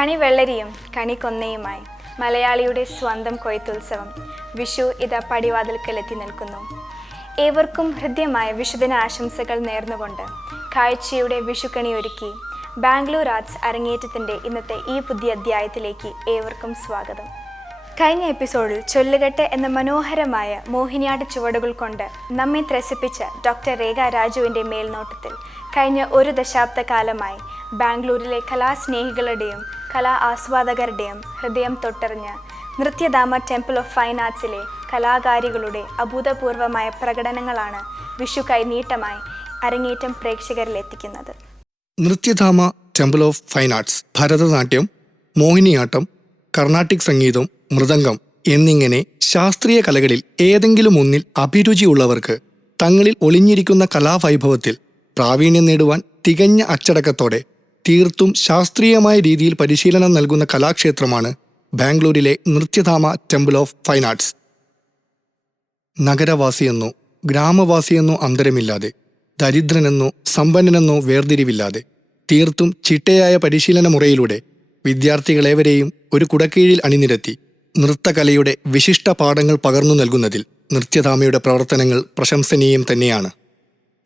കണിവെള്ളരിയും കണിക്കൊന്നയുമായി മലയാളിയുടെ സ്വന്തം കൊയ്ത്തുത്സവം വിഷു ഇതാ പടിവാതിൽക്കലെത്തി നിൽക്കുന്നു. ഏവർക്കും ഹൃദ്യമായ വിഷുദിന ആശംസകൾ നേർന്നുകൊണ്ട് കാഴ്ചയുടെ വിഷുക്കണി ഒരുക്കി ബാംഗ്ലൂർ ആർട്സ് അരങ്ങേറ്റത്തിൻ്റെ ഇന്നത്തെ ഈ പുതിയ അധ്യായത്തിലേക്ക് ഏവർക്കും സ്വാഗതം. കഴിഞ്ഞ എപ്പിസോഡിൽ ചൊല്ലുകെട്ട് എന്ന മനോഹരമായ മോഹിനിയാട്ട ചുവടുകൾ കൊണ്ട് നമ്മെ ത്രസിപ്പിച്ച ഡോക്ടർ രേഖ രാജുവിൻ്റെ മേൽനോട്ടത്തിൽ കഴിഞ്ഞ ഒരു ദശാബ്ദകാലമായി ബാംഗ്ലൂരിലെ കലാസ്നേഹികളുടെയും കലാ ആസ്വാദകരുടെയും ഹൃദയം തൊട്ടറിഞ്ഞ നൃത്യധാമ ടെമ്പിൾ ഓഫ് ഫൈൻ ആർട്സിലെ കലാകാരികളുടെ അഭൂതപൂർവമായ പ്രകടനങ്ങളാണ് വിഷു കൈനീട്ടമായി അരങ്ങേറ്റം പ്രേക്ഷകരിലെത്തിക്കുന്നത്. Nrithyadhama temple of fine arts Bharatanatyam, Mohiniyattam, Carnatic സംഗീതം, മൃദംഗം എന്നിങ്ങനെ ശാസ്ത്രീയ കലകളിൽ ഏതെങ്കിലും ഒന്നിൽ അഭിരുചിയുള്ളവർക്ക് തങ്ങളിൽ ഒളിഞ്ഞിരിക്കുന്ന കലാവൈഭവത്തിൽ പ്രാവീണ്യം നേടുവാൻ തികഞ്ഞ അച്ചടക്കത്തോടെ തീർത്തും ശാസ്ത്രീയമായ രീതിയിൽ പരിശീലനം നൽകുന്ന കലാക്ഷേത്രമാണ് ബാംഗ്ലൂരിലെ നൃത്യധാമ ടെമ്പിൾ ഓഫ് ഫൈൻ ആർട്സ്. നഗരവാസിയെന്നോ ഗ്രാമവാസിയെന്നോ അന്തരമില്ലാതെ, ദരിദ്രനെന്നോ സമ്പന്നനെന്നോ വേർതിരിവില്ലാതെ തീർത്തും ചിട്ടയായ പരിശീലന മുറയിലൂടെ വിദ്യാർത്ഥികളേവരെയും ഒരു കുടക്കീഴിൽ അണിനിരത്തി നൃത്തകലയുടെ വിശിഷ്ട പാഠങ്ങൾ പകർന്നു നൽകുന്നതിൽ നൃത്യധാമയുടെ പ്രവർത്തനങ്ങൾ പ്രശംസനീയം തന്നെയാണ്.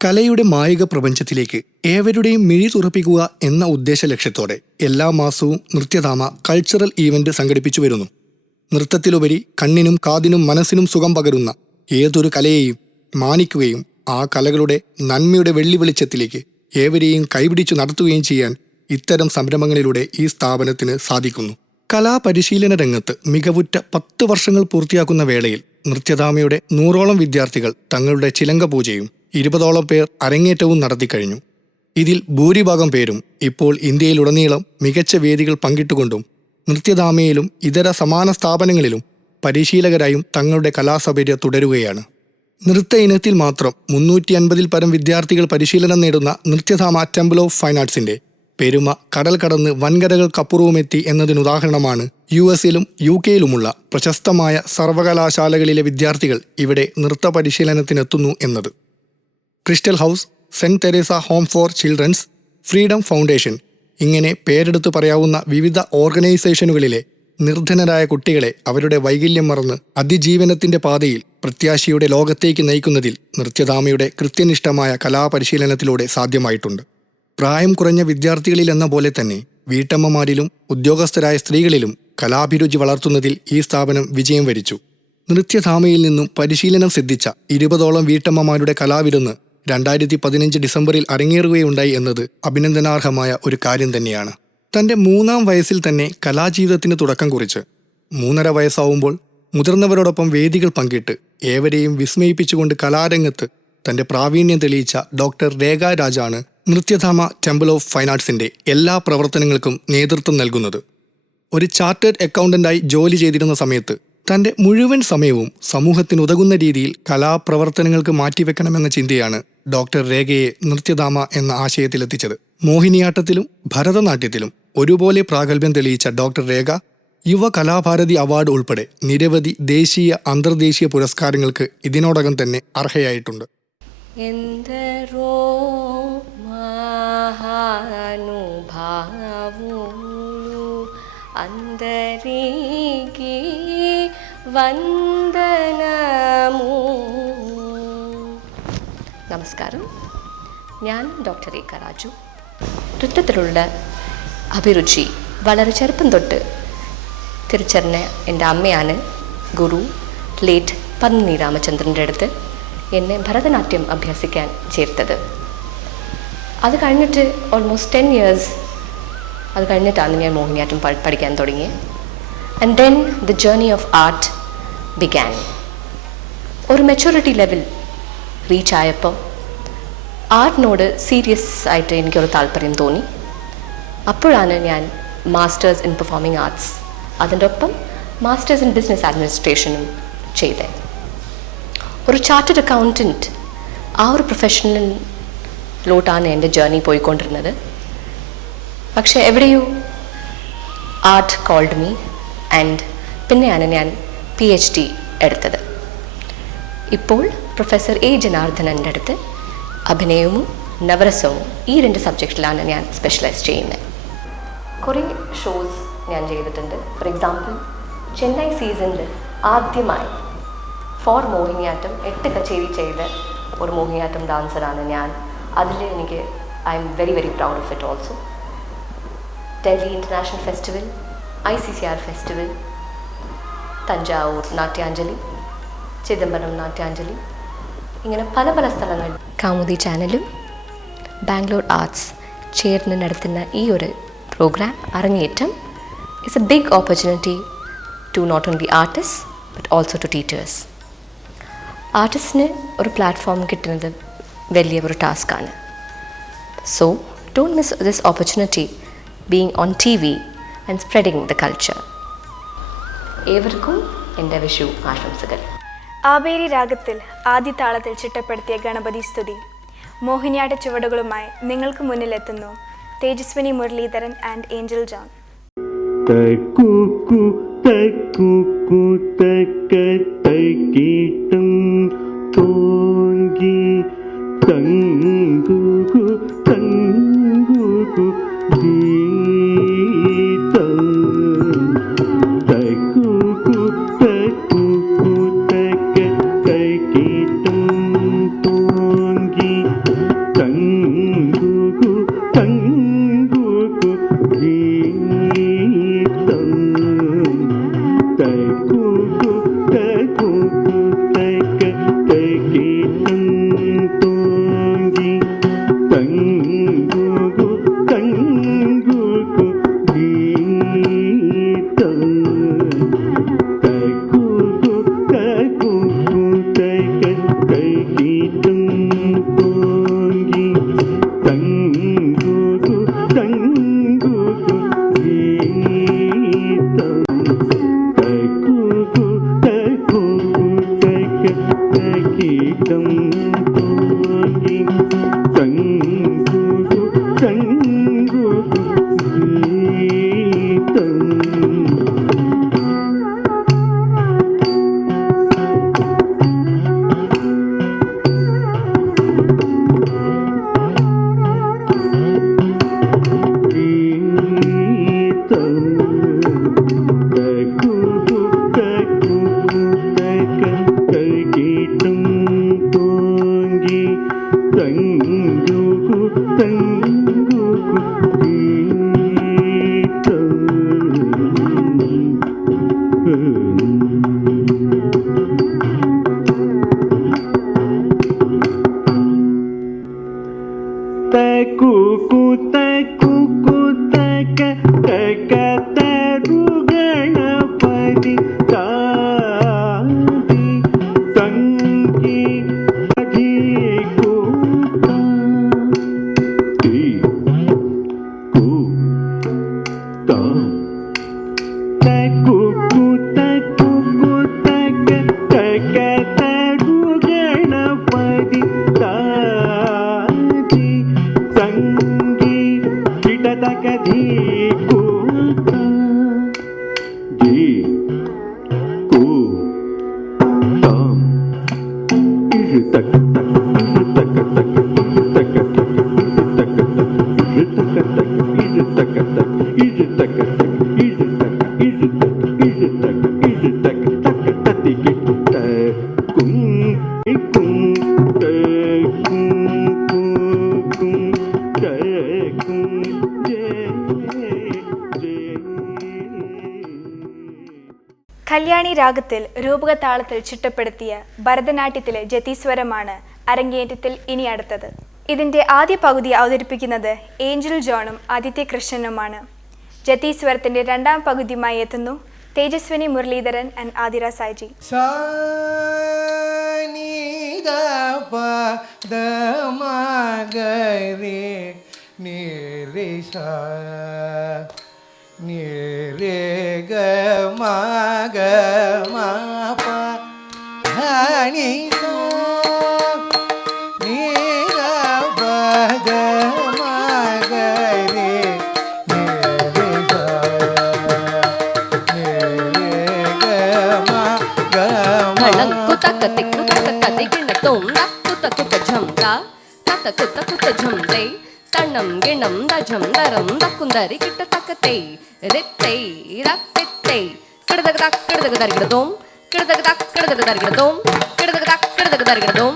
കലയുടെ മായിക പ്രപഞ്ചത്തിലേക്ക് ഏവരുടെയും മിഴി തുറപ്പിക്കുക എന്ന ഉദ്ദേശ ലക്ഷ്യത്തോടെ എല്ലാ മാസവും നൃത്യധാമ കൾച്ചറൽ ഈവന്റ് സംഘടിപ്പിച്ചു വരുന്നു. നൃത്തത്തിലുപരി കണ്ണിനും കാതിനും മനസ്സിനും സുഖം പകരുന്ന ഏതൊരു കലയെയും മാനിക്കുകയും ആ കലകളുടെ നന്മയുടെ വെള്ളി വെളിച്ചത്തിലേക്ക് ഏവരെയും കൈപിടിച്ചു നടത്തുകയും ചെയ്യാൻ ഇത്തരം സംരംഭങ്ങളിലൂടെ ഈ സ്ഥാപനത്തിന് സാധിക്കുന്നു. കലാപരിശീലന രംഗത്ത് മികവുറ്റ 10 വർഷങ്ങൾ പൂർത്തിയാക്കുന്ന വേളയിൽ നൃത്യധാമയുടെ 100ഓളം വിദ്യാർത്ഥികൾ തങ്ങളുടെ ചിലങ്ക പൂജയും 20ഓളം പേർ അരങ്ങേറ്റവും നടത്തിക്കഴിഞ്ഞു. ഇതിൽ ഭൂരിഭാഗം പേരും ഇപ്പോൾ ഇന്ത്യയിലുടനീളം മികച്ച വേദികൾ പങ്കിട്ടുകൊണ്ടും നൃത്യധാമയിലും ഇതര സമാന സ്ഥാപനങ്ങളിലും പരിശീലകരായും തങ്ങളുടെ കലാസൗകര്യം തുടരുകയാണ്. നൃത്ത ഇനത്തിൽ മാത്രം 350-ൽ പരം വിദ്യാർത്ഥികൾ പരിശീലനം നേടുന്ന നൃത്യധാമ ടെമ്പിൾ ഓഫ് ഫൈൻ ആർട്സിന്റെ പെരുമ കടൽ കടന്ന് വൻകരകൾക്കപ്പുറവുമെത്തി എന്നതിനുദാഹരണമാണ് US-ലും UK-ലുമുള്ള പ്രശസ്തമായ സർവകലാശാലകളിലെ വിദ്യാർത്ഥികൾ ഇവിടെ നൃത്ത പരിശീലനത്തിനെത്തുന്നു എന്നത്. Crystal house, saint Teresa home for childrens, freedom foundation ഇങ്ങനെ പേരെടുത്തു പറയാവുന്ന വിവിധ ഓർഗനൈസേഷനുകളിലെ നിർധനരായ കുട്ടികളെ അവരുടെ വൈകല്യം മറന്ന് അതിജീവനത്തിന്റെ പാതയിൽ പ്രത്യാശയുടെ ലോകത്തേക്ക് നയിക്കുന്നതിൽ നൃത്യധാമയുടെ കൃത്യനിഷ്ഠമായ കലാപരിശീലനത്തിലൂടെ സാധ്യമായിട്ടുണ്ട്. പ്രായം കുറഞ്ഞ വിദ്യാർത്ഥികളിൽ എന്ന പോലെ തന്നെ വീട്ടമ്മമാരിലും ഉദ്യോഗസ്ഥരായ സ്ത്രീകളിലും കലാഭിരുചി വളർത്തുന്നതിൽ ഈ സ്ഥാപനം വിജയം വരിച്ചു. നൃത്യധാമയിൽ നിന്നും പരിശീലനം സിദ്ധിച്ച 20ഓളം വീട്ടമ്മമാരുടെ കലാവിരുന്ന് 2015 ഡിസംബറിൽ അരങ്ങേറുകയുണ്ടായി എന്നത് അഭിനന്ദനാർഹമായ ഒരു കാര്യം തന്നെയാണ്. തൻ്റെ 3-ാം വയസ്സിൽ തന്നെ കലാജീവിതത്തിന് തുടക്കം കുറിച്ച് 3.5 വയസ്സാവുമ്പോൾ മുതിർന്നവരോടൊപ്പം വേദികൾ പങ്കിട്ട് ഏവരെയും വിസ്മയിപ്പിച്ചുകൊണ്ട് കലാരംഗത്ത് തൻ്റെ പ്രാവീണ്യം തെളിയിച്ച ഡോക്ടർ രേഖ രാജാണ് നൃത്യധാമ ടെമ്പിൾ ഓഫ് ഫൈൻ ആർട്സിൻ്റെ എല്ലാ പ്രവർത്തനങ്ങൾക്കും നേതൃത്വം നൽകുന്നത്. ഒരു ചാർട്ടേഡ് അക്കൗണ്ടന്റായി ജോലി ചെയ്തിരുന്ന സമയത്ത് തൻ്റെ മുഴുവൻ സമയവും സമൂഹത്തിനുതകുന്ന രീതിയിൽ കലാപ്രവർത്തനങ്ങൾക്ക് മാറ്റിവെക്കണമെന്ന ചിന്തയാണ് ഡോക്ടർ രേഖയെ നൃത്യധാമ എന്ന ആശയത്തിലെത്തിച്ചത്. മോഹിനിയാട്ടത്തിലും ഭരതനാട്യത്തിലും ഒരുപോലെ പ്രാഗൽഭ്യം തെളിയിച്ച ഡോക്ടർ രേഖ യുവ കലാഭാരതി അവാർഡ് ഉൾപ്പെടെ നിരവധി ദേശീയ അന്തർദേശീയ പുരസ്കാരങ്ങൾക്ക് ഇതിനോടകം തന്നെ അർഹയായിട്ടുണ്ട്. ఎందరో మహానుభావులు అందరికీ వందనము. നമസ്കാരം, ഞാൻ ഡോക്ടർ രേഖ രാജു. നൃത്തത്തിലുള്ള അഭിരുചി വളരെ ചെറുപ്പം തൊട്ട് തിരിച്ചറിഞ്ഞ എൻ്റെ അമ്മയാണ് ഗുരു ലേറ്റ് പന്നി രാമചന്ദ്രൻ്റെ അടുത്ത് എന്നെ ഭരതനാട്യം അഭ്യസിക്കാൻ ചേർത്തത്. അത് കഴിഞ്ഞിട്ട് ഓൾമോസ്റ്റ് 10 years അത് കഴിഞ്ഞിട്ടാണ് ഞാൻ മോഹിനിയാട്ടം പഠിക്കാൻ തുടങ്ങിയത്. And then the journey of art began. ഒരു മെച്യൂരിറ്റി ലെവൽ റീച്ച് ആയപ്പോൾ ആർട്ടിനോട് സീരിയസ് ആയിട്ട് എനിക്കൊരു താല്പര്യം തോന്നി. അപ്പോഴാണ് ഞാൻ മാസ്റ്റേഴ്സ് ഇൻ പെർഫോമിംഗ് ആർട്സ്, അതിൻ്റെ ഒപ്പം മാസ്റ്റേഴ്സ് ഇൻ ബിസിനസ് അഡ്മിനിസ്ട്രേഷനും ചെയ്തത്. ഒരു ചാർട്ടേഡ് അക്കൗണ്ടൻറ്റ് ആ ഒരു പ്രൊഫഷനിലോട്ടാണ് എൻ്റെ ജേർണി പോയിക്കൊണ്ടിരുന്നത്. പക്ഷേ എവിടെയോ ആർട്ട് കോൾഡ് മീ ആൻഡ് പിന്നെയാണ് ഞാൻ PhD എടുത്തത്. ഇപ്പോൾ പ്രൊഫസർ A ജനാർദ്ദനൻ്റെ അടുത്ത് അഭിനയവും നവരസവും ഈ 2 സബ്ജക്റ്റിലാണ് ഞാൻ സ്പെഷ്യലൈസ് ചെയ്യുന്നത്. കുറേ ഷോസ് ഞാൻ ചെയ്തിട്ടുണ്ട്. ഫോർ എക്സാമ്പിൾ, ചെന്നൈ സീസണിൽ ആദ്യമായി ഫോർ മോഹിനിയാട്ടം 8 കച്ചേരി ചെയ്ത ഒരു മോഹിനിയാട്ടം ഡാൻസറാണ് ഞാൻ. അതിൽ എനിക്ക് I am very very proud of it also. Delhi international festival, ICCR festival, Thanjavur Natyanjali, Chidambaram Natyanjali, ഇങ്ങനെ പല പല സ്ഥലങ്ങൾ. കൗമുദി ചാനലും ബാംഗ്ലൂർ ആർട്സ് ചേർന്ന് നടത്തുന്ന ഈ ഒരു പ്രോഗ്രാം അരങ്ങേറ്റം is a big opportunity to not only artist but also to teachers. ആർട്ടിസ്റ്റിന് ഒരു പ്ലാറ്റ്ഫോം കിട്ടുന്നത് വലിയ ഒരു ടാസ്ക്കാണ്. So don't miss this opportunity being on TV and spreading the culture. ഏവർക്കും എൻ്റെ വിഷു ആശംസകൾ. ആബേരി രാഗത്തിൽ ആദ്യ താളത്തിൽ ചിട്ടപ്പെടുത്തിയ ഗണപതി സ്തുതി മോഹിനിയാട്ട ചുവടുകളുമായി നിങ്ങൾക്ക് മുന്നിലെത്തുന്നു Tejaswini Muralidharan and Angel John. Kalyani രാഗത്തിൽ രൂപകതാളത്തിൽ ചിട്ടപ്പെടുത്തിയ ഭരതനാട്യത്തിലെ ജതിസ്വരമാണ് അരങ്ങേറ്റത്തിൽ ഇനി അടുത്തത്. ഇതിൻ്റെ ആദ്യ പകുതി അവതരിപ്പിക്കുന്നത് ഏഞ്ചൽ ജോണും ആദിത്യ കൃഷ്ണനുമാണ്. ജതിസ്വരത്തിൻ്റെ രണ്ടാം പകുതിയുമായി എത്തുന്നു തേജസ്വിനി മുരളീധരൻ ആൻഡ് ആതിര സായ്ജി. തണ്ണം ഗിണം ദജം ദരം ദക്കുന്തരി കിട്ട തക്കത്തേ റിത്തേ രത്തിത്തേ കിടതക തക്ക കിടതക തരികിടതോം കിടതക തക്ക കിടതക തരികിടതോം കിടതക തക്ക കിടതക തരികിടതോം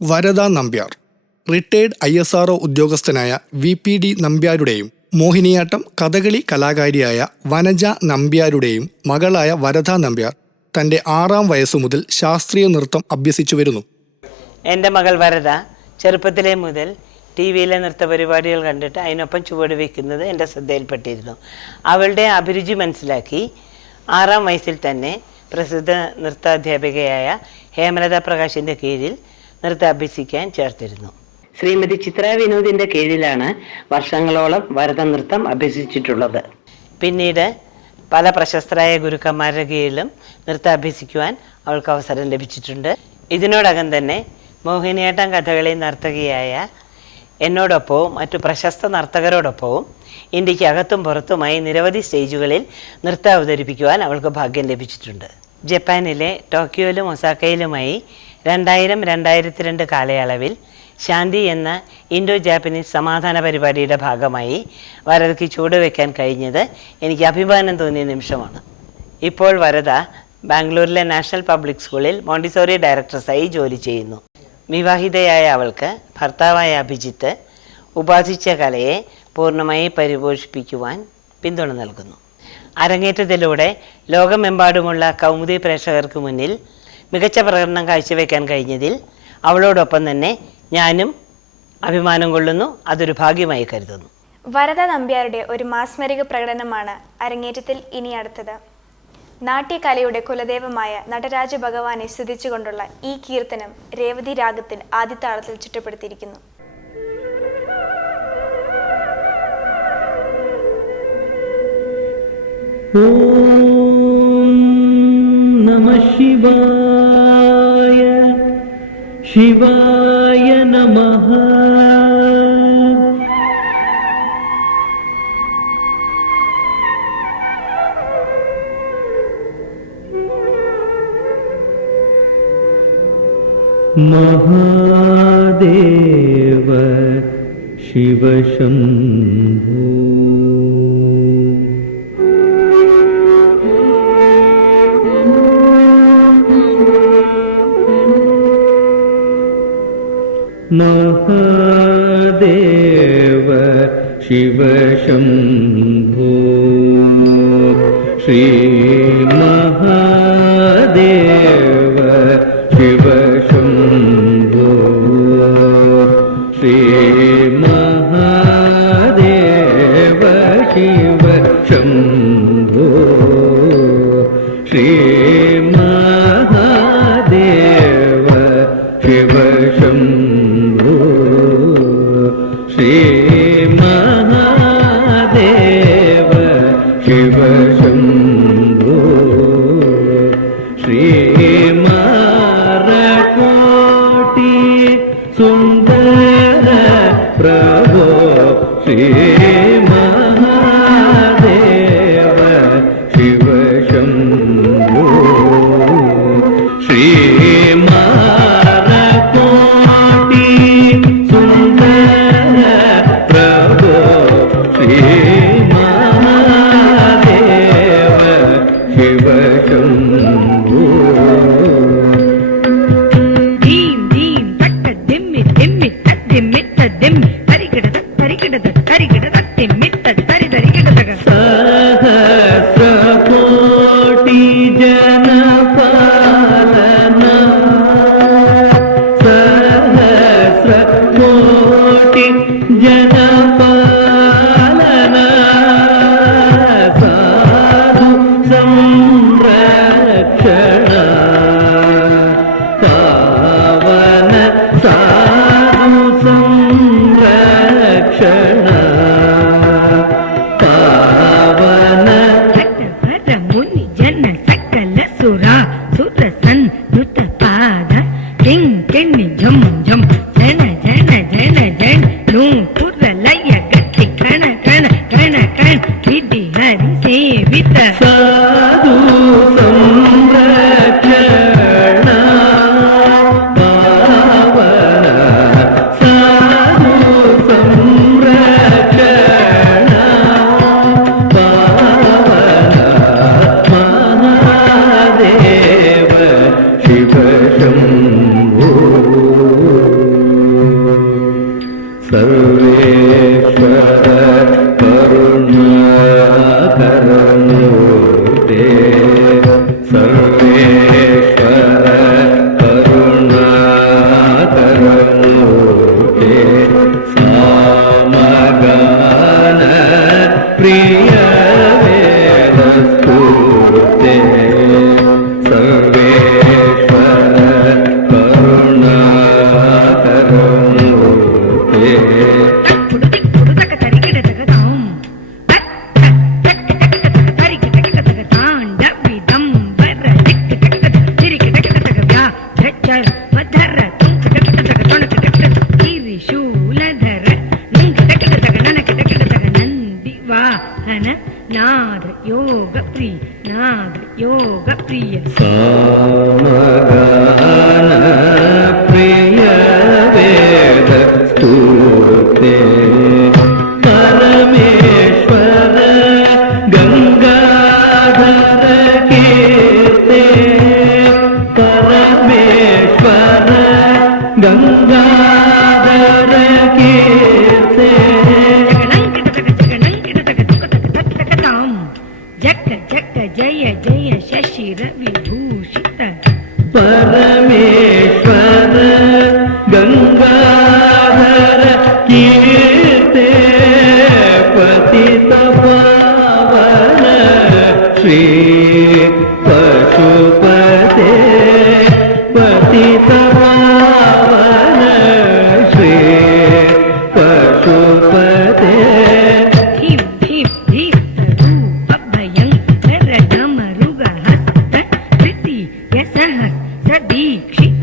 വരദ നമ്പ്യാർ റിട്ടയർഡ് ISRO ഉദ്യോഗസ്ഥനായ VPD നമ്പ്യാരുടെയും മോഹിനിയാട്ടം കഥകളി കലാകാരിയായ വനജ നമ്പ്യാരുടെയും മകളായ വരദ നമ്പ്യാർ തൻ്റെ 6-ാം വയസ്സു മുതൽ ശാസ്ത്രീയ നൃത്തം അഭ്യസിച്ചു വരുന്നു. എൻ്റെ മകൾ വരദ ചെറുപ്പത്തിലേ മുതൽ ടി വിയിലെ നൃത്ത പരിപാടികൾ കണ്ടിട്ട് അതിനൊപ്പം ചുവട് വയ്ക്കുന്നത് എൻ്റെ ശ്രദ്ധയിൽപ്പെട്ടിരുന്നു. അവളുടെ അഭിരുചി മനസ്സിലാക്കി 6-ാം വയസ്സിൽ തന്നെ പ്രസിദ്ധ നൃത്താധ്യാപികയായ ഹേമലത പ്രകാശിൻ്റെ കീഴിൽ നൃത്തം അഭ്യസിക്കാൻ ചേർത്തിരുന്നു. ശ്രീമതി ചിത്ര വിനോദിൻ്റെ കീഴിലാണ് വർഷങ്ങളോളം ഭരതനൃത്തം അഭ്യസിച്ചിട്ടുള്ളത്. പിന്നീട് പല പ്രശസ്തരായ ഗുരുക്കന്മാരുടെ കീഴിലും നൃത്തം അഭ്യസിക്കുവാൻ അവൾക്ക് അവസരം ലഭിച്ചിട്ടുണ്ട്. ഇതിനോടകം തന്നെ മോഹിനിയാട്ടം കഥകളി നർത്തകിയായ എന്നോടൊപ്പവും മറ്റു പ്രശസ്ത നർത്തകരോടൊപ്പവും ഇന്ത്യക്ക് അകത്തും പുറത്തുമായി നിരവധി സ്റ്റേജുകളിൽ നൃത്തം അവതരിപ്പിക്കുവാൻ അവൾക്ക് ഭാഗ്യം ലഭിച്ചിട്ടുണ്ട്. ജപ്പാനിലെ ടോക്കിയോയിലും ഒസാക്കയിലുമായി 2000-2002 കാലയളവിൽ ശാന്തി എന്ന ഇൻഡോ ജാപ്പനീസ് സമാധാന പരിപാടിയുടെ ഭാഗമായി വരദയ്ക്ക് ചുവടുവെക്കാൻ കഴിഞ്ഞത് എനിക്ക് അഭിമാനം തോന്നിയ നിമിഷമാണ്. ഇപ്പോൾ വരദ ബാംഗ്ലൂരിലെ നാഷണൽ പബ്ലിക് സ്കൂളിൽ മോണ്ടിസോറി ഡയറക്ടർസായി ജോലി ചെയ്യുന്നു. വിവാഹിതയായ അവൾക്ക് ഭർത്താവായ അഭിജിത്ത് ഉപാസിച്ച കലയെ പൂർണ്ണമായി പരിപോഷിപ്പിക്കുവാൻ പിന്തുണ നൽകുന്നു. അരങ്ങേറ്റത്തിലൂടെ ലോകമെമ്പാടുമുള്ള കൗമുദി പ്രേക്ഷകർക്ക് മുന്നിൽ മികച്ച പ്രകടനം കാഴ്ചവെക്കാൻ കഴിഞ്ഞതിൽ അവളോടൊപ്പം തന്നെ ഞാനും അഭിമാനം കൊള്ളുന്നു. അതൊരു ഭാഗ്യമായി കരുതുന്നു. വരദ നമ്പ്യാരുടെ ഒരു മാസ്മരിക പ്രകടനമാണ് അരങ്ങേറ്റത്തിൽ ഇനി അടുത്തത്. നാട്യകലയുടെ കുലദൈവമായ നടരാജ ഭഗവാനെ സ്തുതിച്ചുകൊണ്ടുള്ള ഈ കീർത്തനം രേവതി രാഗത്തിൽ ആദിതാളത്തിൽ ചിട്ടപ്പെടുത്തിയിരിക്കുന്നു. ഓം നമഃ ശിവായ ശിവായ നമഃ. മഹാദേവ ശിവശംഭോ. മഹാദേവ ശിവശംഭോ. ശ്രീ മഹാദേവ ശിവശംഭോ. ശ്രീ മഹാദേവ ശിവശംഭോ. ശ്രീ മഹാദേവ ശിവശംഭോ. ശ്രീ മഹാദേവ ശിവശംഭോ. ശ്രീ മാരകോടി സുന്ദര പ്രഭോ. ശ്രീ മഹാദേവ ശിവശംഭോ. ശ്രീ മാരകോടി സുന്ദര പ്രഭോ. Shri Mahadeva Shiva Shambho. Deem, deem, takka, dimmi, dimmi, tadimmi, tadimmi, tarigada, tarigada, tarigada, dimmi, tarigada, tarigada. സഹസ്രകോടി ജനപാലന. സഹസ്രകോടി ജനപാലന. സാധു സംരക്ഷണ. പാവന സാധു സംരക്ഷണ. പാവന Sakala muni jana sakala sura sura san nuta pada king king jum jum jana jana jana jana nu pura laya gatti kana kana kana kana vidhi hari sevita. സാധു സംരക്ഷണ. പാവന സാധു സംരക്ഷണ. പാവന മഹാദേവ ശിവശംഭോ. സർവേശ്വര प्रिय वेदस्तुते सर्वेश्वर करुणाकरमूर्ते नाद योग प्रिय नाद योग प्रिय सामगान प्रिय वेदस्तुते परमेश्वर गंगाधर कीर्ते परमेश्वर गंगाधर कीर्ते जग जग जय जय शशि विभूषित परमेश्वर गंगाधर कीर्ते पतित पावन श्री पशुपते पतित पावन श्री पशुपते धीम धीम धीम रूप भयंकर डमरुग हस्त तृतीय सहस्र दीक्षित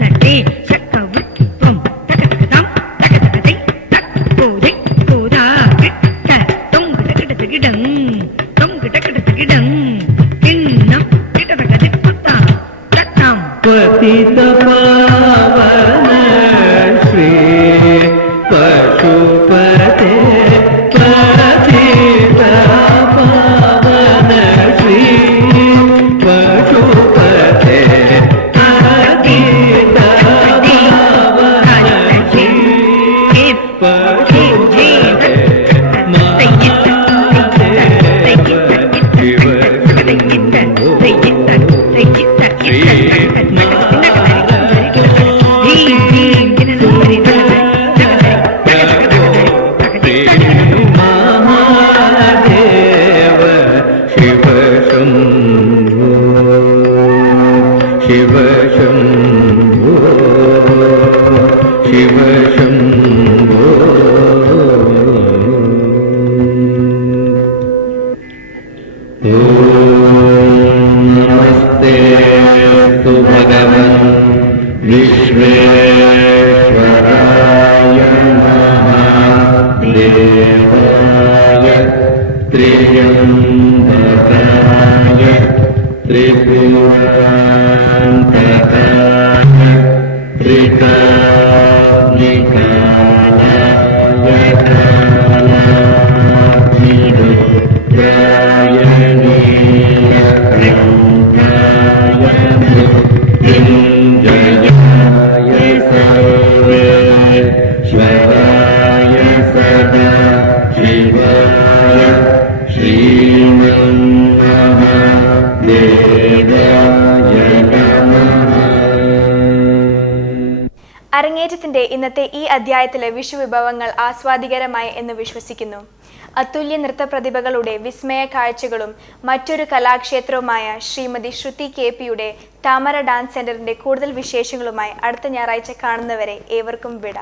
नटे शकवृत्वं तकतकदं तकतकदै तक्कोदै कोदा किट्ट तोंगटकटकगिडं तोंगटकटकगिडं किन्नं किटतकदित्पुत्ता तत्तं पतित पावन श्री पशुपते पतित पावन श्री पशुपते पतित पावन श्री पशुपते महादेव शिव शंभो शिव शंभो शिव शंभो नमस्ते तु भगवन् विश्वेश्वराय महादेवाय त्र्यम्बकाय त्रिपुरान्तकाय त्रिकाग्निकालाय कालाग्निरुद्राय नीलकण्ठाय मृत्युञ्जयाय सर्वेश्वराय सदा शिवाय श्रीमन्महादेवाय नमः. അരങ്ങേറ്റത്തിന്റെ ഇന്നത്തെ ഈ അധ്യായത്തിലെ വിഷു വിഭവങ്ങൾ ആസ്വാദികരമായി എന്ന് വിശ്വസിക്കുന്നു. അതുല്യ നൃത്തപ്രതിഭകളുടെ വിസ്മയ കാഴ്ചകളും മറ്റൊരു കലാക്ഷേത്രവുമായ ശ്രീമതി ശ്രുതി KP-യുടെ താമര ഡാൻസ് സെന്ററിന്റെ കൂടുതൽ വിശേഷങ്ങളുമായി അടുത്ത ഞായറാഴ്ച കാണുന്നവരെ ഏവർക്കും വിട.